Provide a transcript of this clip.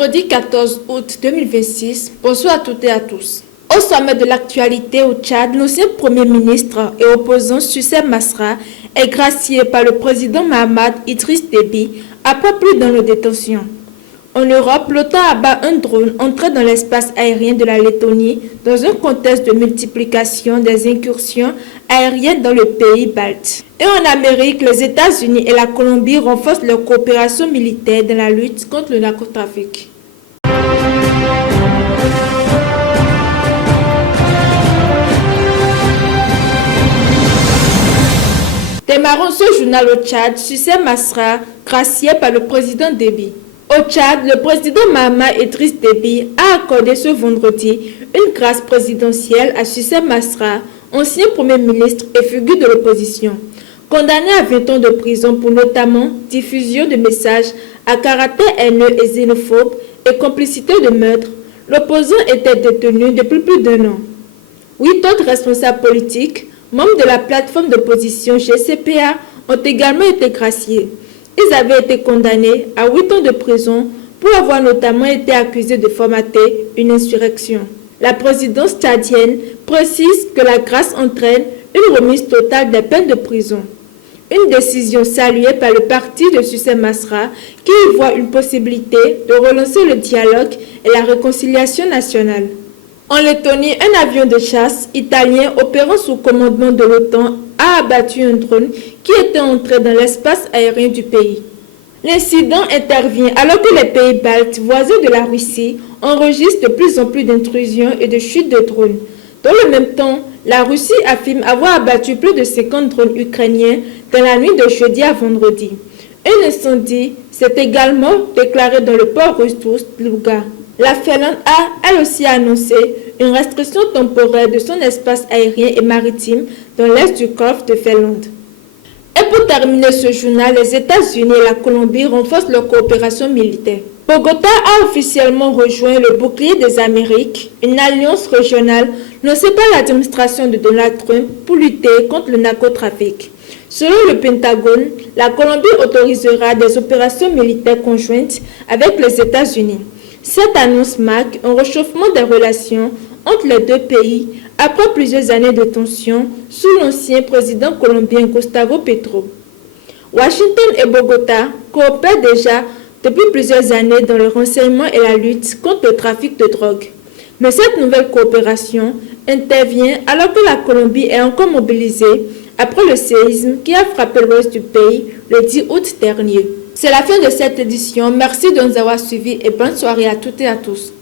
Vendredi 14 août 2026, bonsoir à toutes et à tous. Au sommet de l'actualité au Tchad, l'ancien Premier ministre et opposant Sucé Masra est gracié par le président Mahamat Idriss Déby après plus d'un an de détention. En Europe, l'OTAN abat un drone entré dans l'espace aérien de la Lettonie dans un contexte de multiplication des incursions aériennes dans le pays balte. Et en Amérique, les États-Unis et la Colombie renforcent leur coopération militaire dans la lutte contre le narcotrafic. Démarrons ce journal au Tchad, Sucé Masra, gracié par le président Déby. Au Tchad, le président Mahamat Idriss Déby a accordé ce vendredi une grâce présidentielle à Sucé Masra, ancien Premier ministre et figure de l'opposition. Condamné à 20 ans de prison pour notamment diffusion de messages à caractère haineux et xénophobe et complicité de meurtre, l'opposant était détenu depuis plus d'un an. 8 autres responsables politiques, membres de la plateforme d'opposition GCPA, ont également été graciés. Ils avaient été condamnés à 8 ans de prison pour avoir notamment été accusés de formater une insurrection. La présidence tchadienne précise que la grâce entraîne une remise totale des peines de prison. Une décision saluée par le parti de Sucé Masra qui y voit une possibilité de relancer le dialogue et la réconciliation nationale. En Lettonie, un avion de chasse italien opérant sous commandement de l'OTAN a abattu un drone qui était entré dans l'espace aérien du pays. L'incident intervient alors que les pays baltes voisins de la Russie enregistrent de plus en plus d'intrusions et de chutes de drones. Dans le même temps, la Russie affirme avoir abattu plus de 50 drones ukrainiens dans la nuit de jeudi à vendredi. Un incendie s'est également déclaré dans le port russe d'Oust-Luga. La Finlande a, elle aussi, annoncé une restriction temporaire de son espace aérien et maritime dans l'est du golfe de Finlande. Et pour terminer ce journal, les États-Unis et la Colombie renforcent leur coopération militaire. Bogota a officiellement rejoint le Bouclier des Amériques, une alliance régionale lancée par l'administration de Donald Trump pour lutter contre le narcotrafic. Selon le Pentagone, la Colombie autorisera des opérations militaires conjointes avec les États-Unis. Cette annonce marque un réchauffement des relations entre les deux pays après plusieurs années de tensions sous l'ancien président colombien Gustavo Petro. Washington et Bogota coopèrent déjà depuis plusieurs années dans le renseignement et la lutte contre le trafic de drogue. Mais cette nouvelle coopération intervient alors que la Colombie est encore mobilisée après le séisme qui a frappé l'ouest du pays le 10 août dernier. C'est la fin de cette édition. Merci de nous avoir suivis et bonne soirée à toutes et à tous.